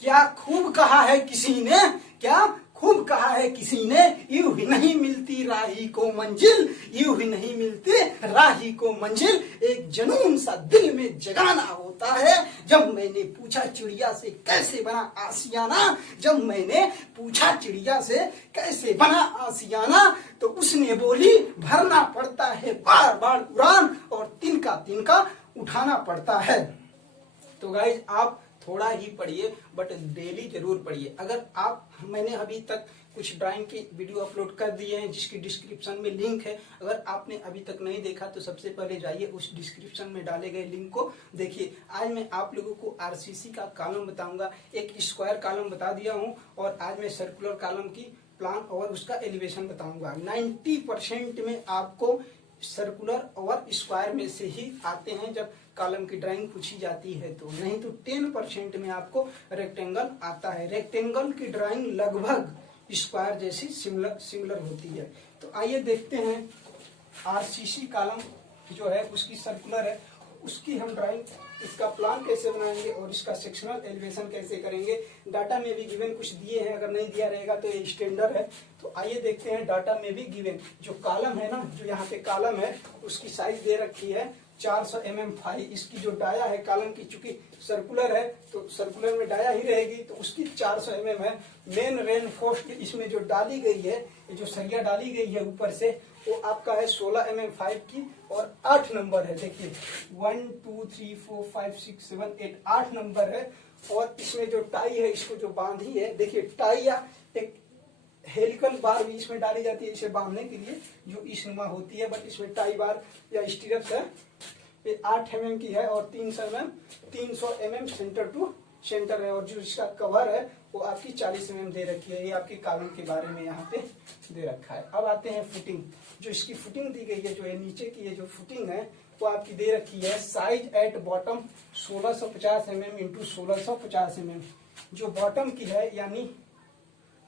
क्या खूब कहा है किसी ने, क्या खूब कहा है किसी ने, यूं ही नहीं मिलती राही को मंजिल, यूं ही नहीं मिलती राही को मंजिल, एक जुनून सा दिल में जगाना होता है। जब मैंने पूछा चिड़िया से कैसे बना आशियाना, जब मैंने पूछा चिड़िया से कैसे बना आशियाना, तो उसने बोली भरना पड़ता है बार बार उड़ान और तिनका तिनका उठाना पड़ता है। तो गाइज आप थोड़ा ही पढ़िए बट डेली जरूर पढ़िए। अगर आप, मैंने अभी तक कुछ ड्राइंग की वीडियो अपलोड कर दिए हैं जिसकी डिस्क्रिप्शन में लिंक है, अगर आपने अभी तक नहीं देखा तो सबसे पहले जाइए उस डिस्क्रिप्शन में डाले गए लिंक को देखिए। आज मैं आप लोगों को आरसीसी का कॉलम बताऊंगा, एक स्क्वायर कॉलम बता दिया हूं और आज मैं सर्कुलर कॉलम की प्लान और उसका एलिवेशन बताऊंगा। 90% में आपको सर्कुलर और स्क्वायर में से ही आते हैं जब कॉलम की ड्राइंग पूछी जाती है, तो नहीं तो 10% में आपको रेक्टेंगल आता है। रेक्टेंगल की ड्राइंग लगभग स्क्वायर जैसी सिमिलर होती है। तो आइए देखते हैं आरसीसी कॉलम जो है उसकी सर्कुलर है, उसकी हम ड्राइंग, इसका प्लान कैसे बनाएंगे और इसका सेक्शनल एलिवेशन कैसे करेंगे। डाटा में भी गिवन कुछ दिए हैं, अगर नहीं दिया रहेगा तो ये स्टैंडर्ड है। तो आइए देखते हैं डाटा में भी गिवन जो कॉलम है ना, जो यहाँ पे कॉलम है उसकी साइज दे रखी है 400 mm 5। इसकी जो डाया है कॉलम की, चूंकि सर्कुलर है तो सर्कुलर में डाया ही रहेगी, तो उसकी 400 mm है। मेन रेनफोर्स्ड इसमें जो डाली गई है, ये जो सरिया डाली गई है ऊपर से, वो आपका है 16 mm 5 की और 8 नंबर है। देखिए 1 2 3 4 5 6 7 8 8 नंबर है। और इसमें जो टाई है, इसको जो बांधी है, देखिए टाई या एक हेलिकल बार भी इसमें डाली जाती है इसे बांधने के लिए, जो इसनुमा होती है, बट इसमें टाई बार या स्टीरप्स है। ये 8 mm की है और 300 mm सेंटर टू सेंटर है। और जो इसका कवर है वो आपकी 40 mm दे रखी है। ये आपकी कॉलम के बारे में यहाँ पे दे रखा है। अब आते हैं फुटिंग, जो इसकी फुटिंग दी गई है, जो ये नीचे की है जो फुटिंग है वो आपकी दे रखी है। Size at bottom 1650 mm into 1650 mm जो बॉटम की है, यानी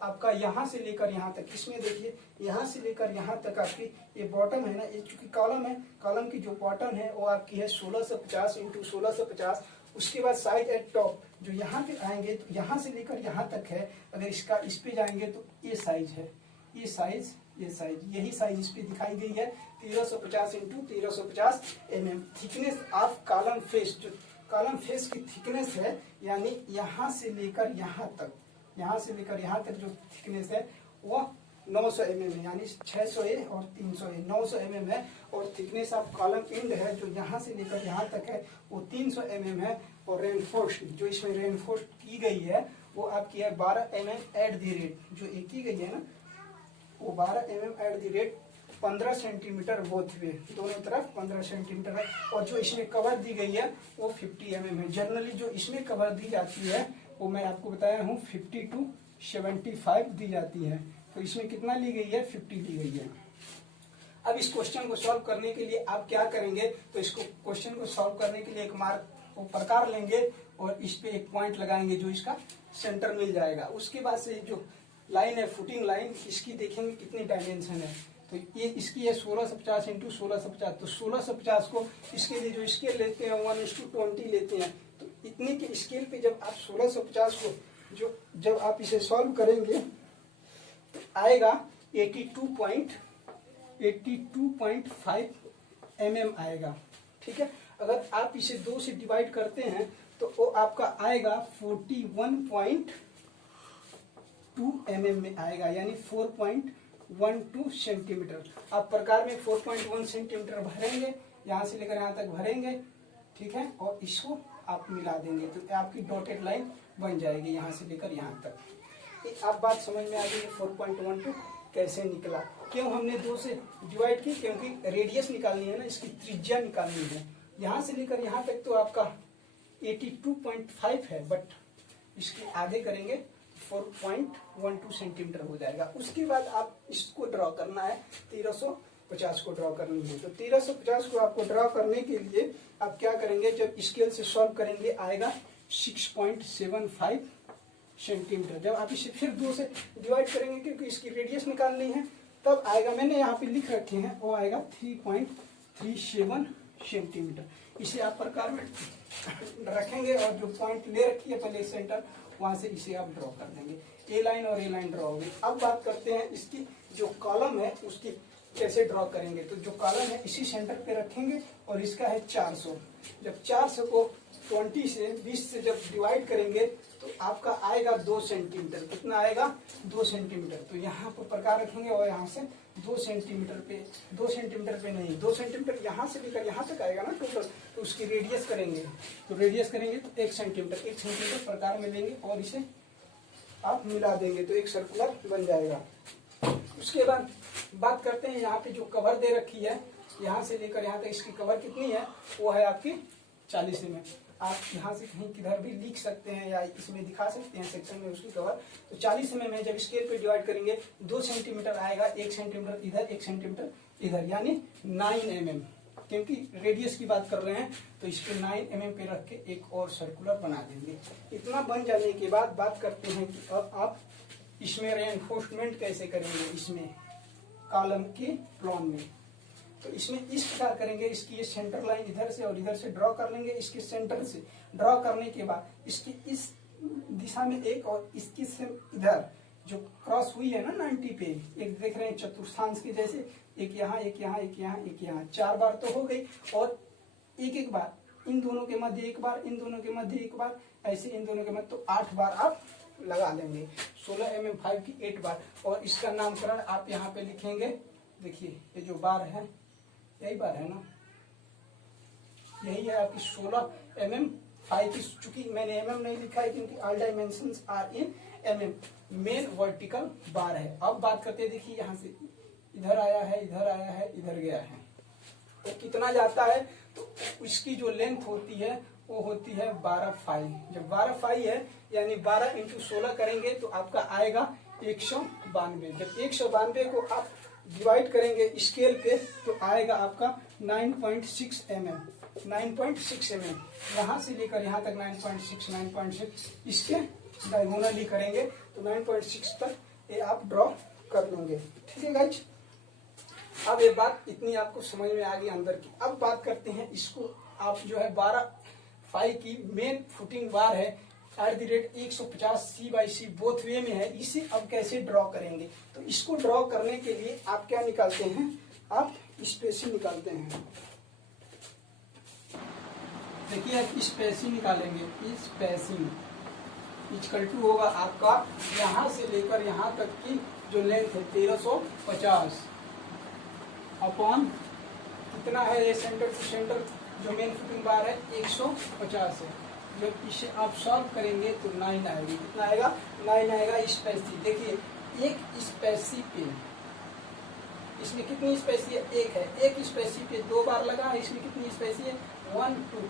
आपका यहाँ से लेकर यहाँ तक, इसमें देखिए यहाँ से लेकर यहाँ तक आपकी ये बॉटम है ना, ये चूंकि कॉलम है, कॉलम की जो बॉटम है वो आपकी है 1650 इंटू 1650। उसके बाद साइज एट टॉप जो यहाँ पे आएंगे तो यहाँ से लेकर यहाँ तक है। अगर इसका इस पे जाएंगे तो ये साइज है, ये साइज यही साइज इस पे दिखाई गई है 1350 into 1350 mm। Thickness of column face, जो कॉलम फेस की थिकनेस है, यानी यहाँ से लेकर यहाँ तक, यहाँ से लेकर यहाँ तक जो थिकनेस है वो 900 mm है, यानी 600 A और 300 A 900 mm है। और थिकनेस ऑफ कॉलम एंड है जो यहाँ से लेकर यहाँ तक है वो 300 mm है। और रेनफोर्स्ड जो इसमें रेनफोर्स्ड की गई है वो आपकी है 12 mm एट दी रेट, जो एक की गई है ना वो 12 mm at the rate 15 centimetre both way, दोनों तरफ 15 सेंटीमीटर है। और जो इसमें कवर दी गई है वो 50 mm है। जनरली जो इसमें कवर दी जाती है वो मैं आपको बताया हूँ 50 to 75 दी जाती है। तो इसमें कितना ली गई है, 50 ली गई है। अब इस क्वेश्चन को सॉल्व करने के लिए आप क्या करेंगे, तो इसको क्वेश्चन को सॉल्व करने के लिए एक मार्क को प्रकार लेंगे और इस पे एक पॉइंट लगाएंगे जो इसका सेंटर मिल जाएगा। उसके बाद से जो लाइन है फुटिंग लाइन, इसकी देखेंगे कितनी डायमेंशन है। तो ये इसकी है 1650 इंटू 1650। तो 1650 को इसके लिए जो स्केल लेते हैं 1:20 लेते हैं। तो इतने के स्केल पे जब आप 1650 को जब आप इसे सॉल्व करेंगे तो आएगा 82.5 mm आएगा। ठीक है, अगर आप इसे 2 से डिवाइड करते हैं तो वो आपका आएगा 41.2 mm में आएगा, यानी 4.12 सेंटीमीटर। आप प्रकार में 4.1 सेंटीमीटर भरेंगे, यहाँ से लेकर यहाँ तक भरेंगे, ठीक है, और इसको आप मिला देंगे तो आपकी डॉटेड लाइन बन जाएगी यहाँ से लेकर यहाँ तक। आप बात समझ में आ गई 4.12 कैसे निकला, क्यों हमने 2 से डिवाइड की, क्योंकि रेडियस निकालनी है ना, इसकी त्रिज्या निकालनी है। यहाँ से लेकर यहाँ तक तो आपका 82.5 है, बट इसके आगे करेंगे 4.12 सेंटीमीटर हो जाएगा। उसके बाद आप इसको ड्रॉ करना है, 1350 को ड्रॉ करनी है। तो 1350 को आपको ड्रॉ करने के लिए आप क्या करेंगे, जब स्केल से सॉल्व करेंगे आएगा 6.75 सेंटीमीटर। जब आप इसे फिर 2 से डिवाइड करेंगे क्योंकि इसकी रेडियस निकालनी है, तब आएगा, मैंने यहाँ पे लिख रखे हैं, वो आएगा 3.37 सेंटीमीटर। इसे आप प्रकार में रखेंगे और जो पॉइंट ले रखी है पहले सेंटर, वहां से इसे आप ड्रॉ कर देंगे। ए लाइन और ए लाइन ड्रॉ होगी। अब बात करते हैं इसकी जो कॉलम है उसकी कैसे ड्रॉ करेंगे। तो जो कॉलम है इसी सेंटर पे रखेंगे और इसका है 400। जब 400 को 20 से जब डिवाइड करेंगे तो आपका आएगा 2 सेंटीमीटर। कितना आएगा? 2 सेंटीमीटर। तो यहाँ पर प्रकार रखेंगे और यहाँ से 2 सेंटीमीटर पे, 2 सेंटीमीटर पे नहीं, 2 सेंटीमीटर यहाँ से लेकर यहाँ तक आएगा ना टोटल, तो उसकी रेडियस करेंगे। तो रेडियस करेंगे तो 1 सेंटीमीटर, 1 सेंटीमीटर प्रकार में लेंगे और इसे आप मिला देंगे तो एक सर्कुलर बन जाएगा। उसके बाद बात करते हैं यहाँ पे जो कवर दे रखी है, यहाँ से लेकर यहाँ तक इसकी कवर कितनी है? वो है आपकी 40 mm। आप यहाँ से कहीं किधर भी लिख सकते हैं या इसमें दिखा सकते हैं सेक्शन में उसकी कवर। तो 40 mm है, जब स्केल पे डिवाइड करेंगे 2 सेंटीमीटर आएगा, 1 सेंटीमीटर इधर, 1 सेंटीमीटर इधर, यानी 9 mm। क्योंकि रेडियस की बात कर रहे हैं तो इस पे 9 mm पे रख के एक और सर्कुलर बना देंगे। इतना बन जाने के बाद बात करते हैं कि अब आप इसमें रेनफोर्समेंट कैसे करेंगे। इसमें कॉलम के प्लॉन में तो इसमें इस प्रकार करेंगे। इसकी ये सेंटर लाइन इधर से और इधर से ड्रॉ कर लेंगे। इसके सेंटर से ड्रॉ करने के बाद इसकी इस दिशा में एक और इसकी से इधर जो क्रॉस हुई है ना 90 पे, एक देख रहे हैं चतुर्थांश के जैसे, एक यहाँ, एक यहाँ, एक यहाँ, एक यहाँ, 4 बार तो हो गई। और एक एक बार इन दोनों के मध्य एक बार, इन दोनों के मध्य एक बार, ऐसे इन दोनों के मध्य, तो 8 बार आप लगा देंगे। 16 mm 5 की 8 बार। और इसका नामकरण आप यहाँ पे लिखेंगे। देखिए ये जो बार है यही बार है ना, यही है आपकी 16 mm 5 की। चूंकि मैंने mm नहीं लिखा है क्योंकि all dimensions are in mm। Main vertical bar है। अब बात करते हैं, देखिए यहाँ से इधर आया है, इधर आया है, इधर गया है, तो कितना जाता है? तो इसकी जो लेंथ होती है वो होती है 12 फाई। जब 12 फाई है यानी 12 × 16 करेंगे तो आपका आएगा 192। जब 192 को आप डिवाइड करेंगे स्केल पे तो आएगा आपका 9.6 mm। 9.6 mm यहाँ से लेकर यहाँ तक 9.6 इसके डायगोनली करेंगे तो 9.6 तक ये आप ड्रॉ कर लेंगे। ठीक है गाइज, अब ये बात इतनी आपको समझ में आ गई अंदर की। अब बात करते हैं इसको आप जो है 12 फाई की मेन फुटिंग बार है @150 C/C बोथ वे में है। इसे अब कैसे ड्रॉ करेंगे? तो इसको ड्रॉ करने के लिए आप क्या निकालते हैं? आप स्पेसिंग निकालते हैं। देखिए आप स्पेसिंग निकालेंगे। स्पेसिंग इक्वल टू होगा आपका यहाँ से लेकर यहाँ तक की जो लेंथ है 1350 अपॉन कितना है ये सेंटर टू सेंटर जो मेन फुटिंग बार है 150 है। जब इसे आप सॉल्व करेंगे तो 9 आएगी। कितना आएगा? 9 आएगा। स्पेसी देखिए, एक स्पेसी पे इसमें कितनी स्पेसी है? 1 है। एक स्पेसी पे 2 बार लगा है, इसमें कितनी स्पेसी है? 1 2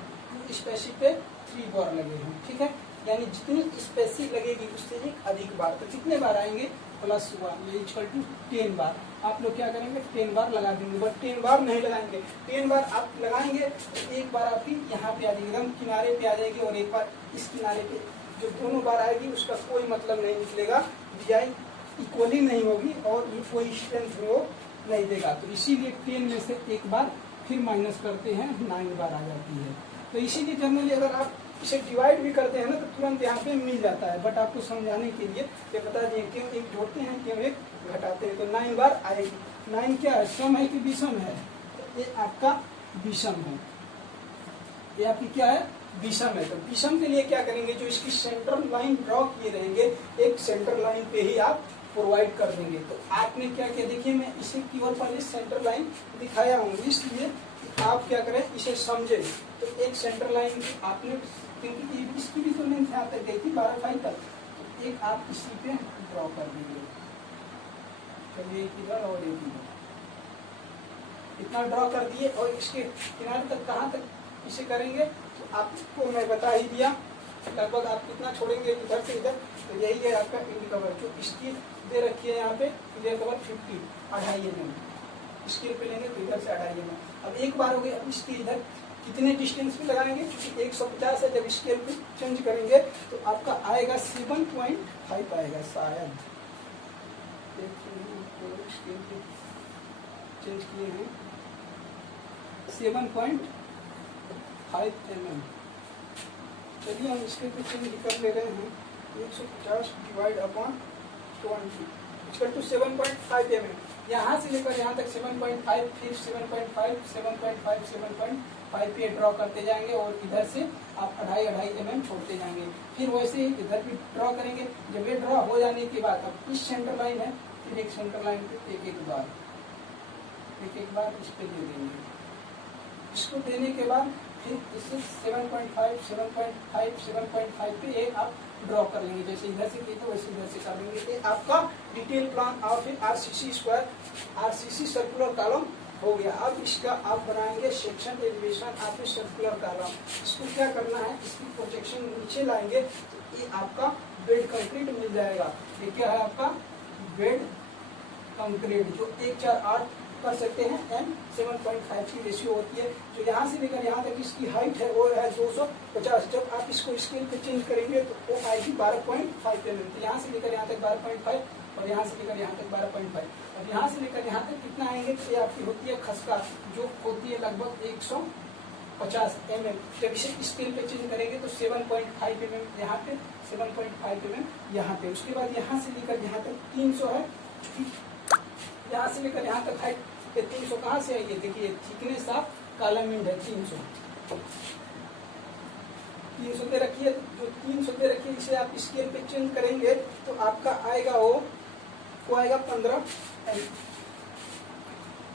स्पेसी पे 3 बार लगे हैं। ठीक है, यानी जितनी स्पेसी लगेगी उससे एक अधिक बार। तो कितने बार आएंगे? +1, ये इक्वल टू 10 बार। आप लोग क्या करेंगे? 10 बार लगा देंगे। बट 10 बार नहीं लगाएंगे। 10 बार आप लगाएंगे तो एक बार आपकी यहाँ पे आ जाएगी, एकदम किनारे पे आ जाएगी, और एक बार इस किनारे पे। जो दोनों बार आएगी उसका कोई मतलब नहीं निकलेगा, डिजाइन इक्वली नहीं होगी और ये कोई स्ट्रेंथ वो नहीं देगा। तो इसीलिए 10 में से एक बार फिर माइनस करते हैं, 9 बार आ जाती है। तो इसीलिए जनरली अगर आप इसे डिवाइड भी करते हैं ना तो तुरंत यहाँ पे मिल जाता है। बट आपको समझाने के लिए ये बता दिए क्यों एक जोड़ते हैं क्यों एक घटाते हैं। तो 9 बार आएगी। 9 क्या है? सम है कि विषम है? तो ये आपका विषम है। ये आपकी क्या है? विषम है। तो विषम के लिए क्या करेंगे? जो इसकी सेंटर लाइन ड्रॉ किए रहेंगे एक सेंटर लाइन पे ही आप प्रोवाइड कर देंगे। तो आपने क्या किया? देखिए मैं इसे केवल पहले सेंटर लाइन दिखाया हूँ, इसलिए आप क्या करें इसे समझे। तो एक सेंटर लाइन आपने, क्योंकि इसकी भी तो लेंथ यहाँ तक गई थी 12 फाई तक, तो एक आप इसी पे ड्रॉ कर देंगे। चलिए एक इधर और एक इधर, इतना ड्रॉ कर दिए। और इसके किनारे तक कहाँ तक इसे करेंगे तो आपको मैं बता ही दिया। लगभग आप कितना छोड़ेंगे इधर से इधर, तो यही है आपका इंड कवर। जो इसकी दे रखी है यहाँ पे क्लियर कवर 50 2.5 mm स्केल पे लेंगे तो इधर से 2.5 mm। अब एक बार हो गई। अब इसके इधर कितने डिस्टेंस पे लगाएंगे? क्योंकि 150 है, जब स्केल पे चेंज करेंगे तो आपका आएगा 7.5 आएगा शायद। स्केल पे चेंज किए हैं 7.5 mm। चलिए हम इसके कुछ चेंज कर ले रहे हैं। 150 divide upon 20 equal to 7.5 mm। यहाँ से लेकर यहाँ तक 7.5, फिर 7.5, 7.5, 7.5 पे ड्रॉ करते जाएंगे और इधर से आप 2.5 mm छोड़ते जाएंगे। फिर वैसे ही इधर भी ड्रॉ करेंगे। जब ये ड्रॉ हो जाने के बाद अब इस सेंटर लाइन है, फिर एक सेंटर लाइन पे एक एक बार इस पे दे देंगे। इसको देने के बाद फिर इससे 7.5, 7.5, 7.5 पे एक आप ड्रॉ कर लेंगे। जैसे इधर से किए तो वैसे इधर से कर लेंगे। ये आपका डिटेल प्लान और फिर RCC square, RCC circular column हो गया। अब इसका आप बनाएंगे सेक्शन एलिवेशन आप सर्कुलर कॉलम। इसको क्या करना है, इसकी प्रोजेक्शन नीचे लाएंगे तो ये आपका बेड कंक्रीट मिल जाएगा। ये क्या है आपका बेड कंक्रीट, जो 1, 4, 8 कर सकते हैं। m 7.5 की रेशियो होती है। जो यहाँ से लेकर यहाँ तक इसकी हाइट है वो है 250। जब आप इसको स्केल पे चेंज करेंगे तो वो आएगी 12.5 mm। तो यहाँ से लेकर यहाँ तक 12.5 और यहाँ से लेकर यहाँ तक 12.5। और यहाँ से लेकर यहाँ तक कितना आएंगे तो ये आपकी होती है खसका, जो होती है लगभग 150 mm। जब इसे स्केल पे चेंज करेंगे तो 7.5 mm यहाँ पे, 7.5 mm यहाँ पे। उसके बाद यहाँ से लेकर यहाँ तक 300 है। यहाँ से लेकर यहाँ तक हाइट 300 कहाँ से आई है, देखिए थिकनेस ऑफ कॉलम है 300 दे रखी है। जो 300 दे रखी है इसे आप स्केल पे चेंज करेंगे तो आपका आएगा वो आएगा 15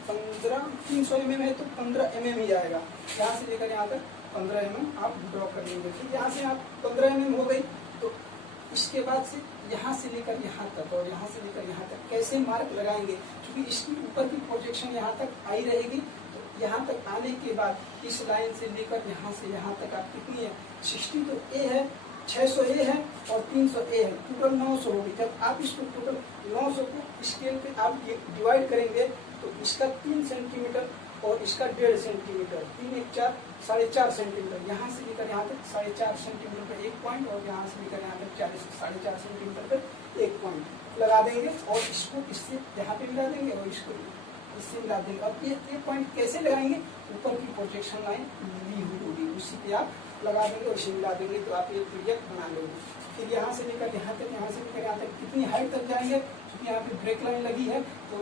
300 mm है तो 15 mm ही आएगा। यहाँ से लेकर यहाँ तक 15 mm आप ड्रॉ कर लेंगे। फिर यहाँ से आप 15 mm हो गई तो इसके बाद से यहाँ से लेकर यहाँ तक और यहाँ से लेकर यहाँ तक कैसे मार्क लगाएंगे, क्योंकि इसकी ऊपर की प्रोजेक्शन यहाँ तक आई रहेगी। तो यहाँ तक आने के बाद इस लाइन से लेकर यहाँ से यहाँ तक आप कितनी है 60 तो ए है, 600 ए है और 300 ए है, टोटल 900 होगी। जब आप इसको टोटल 900 को स्केल पे आप डिवाइड करेंगे तो इसका 3 सेंटीमीटर और इसका 1.5 सेंटीमीटर, 3, 1, 4, 4.5 सेंटीमीटर। यहाँ से लेकर यहाँ तक 4.5 सेंटीमीटर पर एक पॉइंट और यहाँ से लेकर यहाँ तक 4.5 सेंटीमीटर पर एक पॉइंट लगा देंगे और इसको इससे यहाँ पे मिला देंगे और इसको इससे मिला देंगे। अब ये पॉइंट कैसे लगाएंगे, ऊपर की प्रोजेक्शन लाइन ली हुई होगी उसी पे आप लगा देंगे और इसे मिला देंगे तो आप एक पीरियड बना लोगे। फिर यहाँ से लेकर यहाँ तक, यहाँ से लेकर यहाँ तक कितनी हाइट तक जाएंगे, क्योंकि यहाँ पे ब्रेक लाइन लगी है तो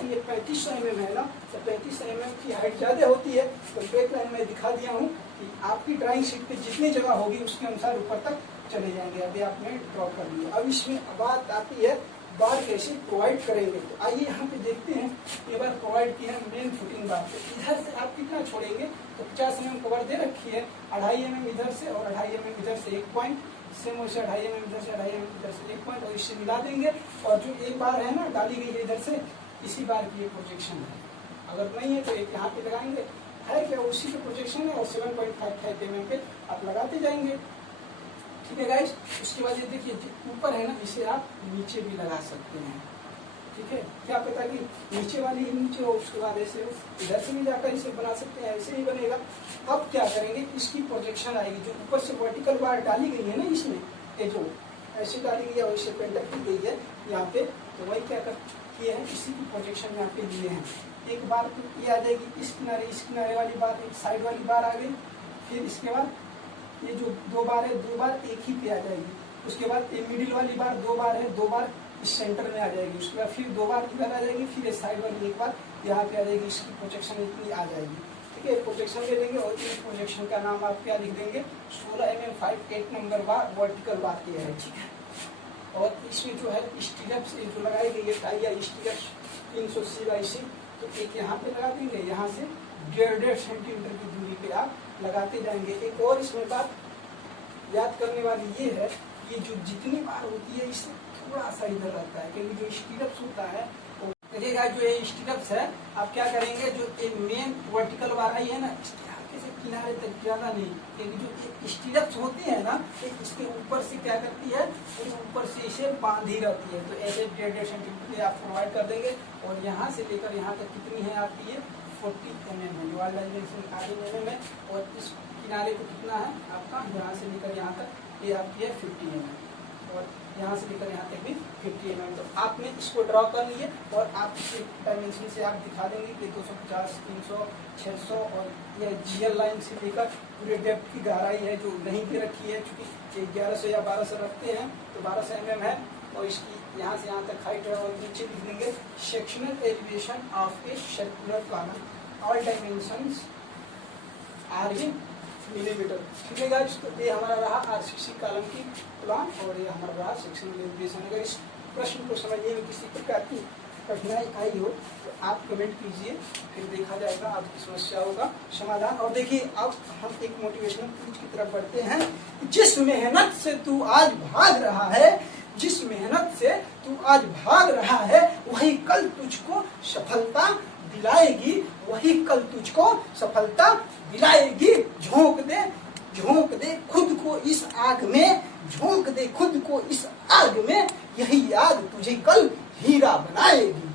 ये 3500 mm है ना, तो 3500 mm की हाइट ज़्यादा होती है। तो ब्रेक लाइन में दिखा दिया हूँ कि आपकी ड्राइंग शीट पे जितनी जगह होगी उसके अनुसार ऊपर तक चले जाएंगे। अभी आपने ड्रॉ कर लिया। अब इसमें बात आती है बार कैसे प्रोवाइड करेंगे। तो आइए यहाँ पे देखते हैं। ये बार प्रोवाइड की है मेन फुटिंग बार। तो इधर से आप कितना छोड़ेंगे तो 50 mm कवर दे रखी है, 2.5 mm इधर से और 2.5 mm इधर से एक पॉइंट, सेम वैसे 2.5 mm इधर से 2.5 mm इधर से एक पॉइंट और इससे मिला देंगे। और जो एक बार है ना डाली गई है इधर से, इसी बार की ये प्रोजेक्शन है। अगर नहीं है तो एक यहाँ पे लगाएंगे, है क्या उसी पे प्रोजेक्शन है और 7.55 mm पे आप लगाते जाएंगे। ठीक है गाइस। उसके बाद ये देखिए ऊपर है ना, इसे आप नीचे भी लगा सकते हैं। ठीक है, क्या पता कि नीचे वाली ही नीचे हो, उसके बाद ऐसे इधर से भी जाकर इसे बना सकते हैं, ऐसे ही बनेगा। अब क्या करेंगे, इसकी प्रोजेक्शन आएगी जो ऊपर से वर्टिकल बार डाली गई है ना, इसमें ये जो ऐसे डाली गई है और इसे पेंटर की गई है यहाँ पे, तो वही क्या किए हैं, इसी की प्रोजेक्शन यहाँ पे लिए हैं। एक बार तो ये आ जाएगी इस किनारे वाली बार, एक साइड वाली बार आ गई। फिर इसके बाद ये जो 2 बार है, 2 बार एक ही पे आ जाएगी। उसके बाद ये मिडिल वाली बार 2 बार है, 2 बार इस सेंटर में आ जाएगी। उसके बाद फिर 2 बार इधर आ जाएगी, फिर ये साइड वाली एक बार यहाँ पे आ जाएगी। इसकी प्रोजेक्शन इतनी आ जाएगी। ठीक है, प्रोजेक्शन ले लेंगे और इस प्रोजेक्शन का नाम आप क्या लिख देंगे, 16 mm 5/8 नंबर बार वर्टिकल बार की है। ठीक है, और इसमें जो है स्टीरप्स जो लगाई गई है टाई या स्टीरप्स 300 c/c, तो एक यहाँ पे लगा देंगे, यहाँ से 1.5 सेंटीमीटर की दूरी पे आप लगाते जाएंगे। एक और इसमें बात याद करने वाली ये है कि जो जितनी बार होती है इससे थोड़ा सा इधर रहता है, क्योंकि जो स्टीरप्स होता है देखिएगा, जो ये स्टीरप्स है आप क्या करेंगे, जो ये मेन वर्टिकल बार आई है ना, किनारे तक ज्यादा नहीं, क्योंकि जो स्टीरप्स होती है ना इसके ऊपर से क्या करती है, ऊपर से इसे बांधी रहती है। तो ऐसे 1.5 सेंटीमीटर आप प्रोवाइड कर देंगे और यहाँ से लेकर यहाँ तक कितनी है आपकी, ये 40 mm है, जो डायमेंशन 8 mm है। और इस किनारे को कितना है आपका, यहाँ से लेकर यहाँ तक ये आपकी है 50 mm। और यहाँ से लेकर यहाँ तक भी 50 mm। तो आपने इसको ड्रॉ कर लिए और आप इसके डायमेंशन से आप दिखा देंगे कि 250, 300, 600 और ये GL लाइन से लेकर पूरे डेप्थ की गहराई है जो नहीं भी रखी है, चूंकि 1100 या 1200 रखते हैं तो 1200 mm है। और इसकी यहाँ से यहाँ तक हाइट है और नीचे लिख देंगे sectional elevation of a circular plan, all dimensions are in millimetre. ठीक है गाइस, तो ये हमारा रहा R60 कॉलम की प्लान और ये हमारा रहा सेक्शनल एलिवेशन। अगर इस प्रश्न को समझने में किसी प्रकार की कठिनाई आई हो तो आप कमेंट कीजिए, फिर देखा जाएगा आपकी समस्याओं का समाधान। और देखिए अब हम एक मोटिवेशनल क्विज की तरफ बढ़ते हैं। जिस मेहनत से तू आज भाग रहा है, जिस मेहनत से तू आज भाग रहा है, वही कल तुझको सफलता दिलाएगी, वही कल तुझको सफलता दिलाएगी। झोंक दे खुद को इस आग में, झोंक दे खुद को इस आग में, यही आग तुझे कल हीरा बनाएगी।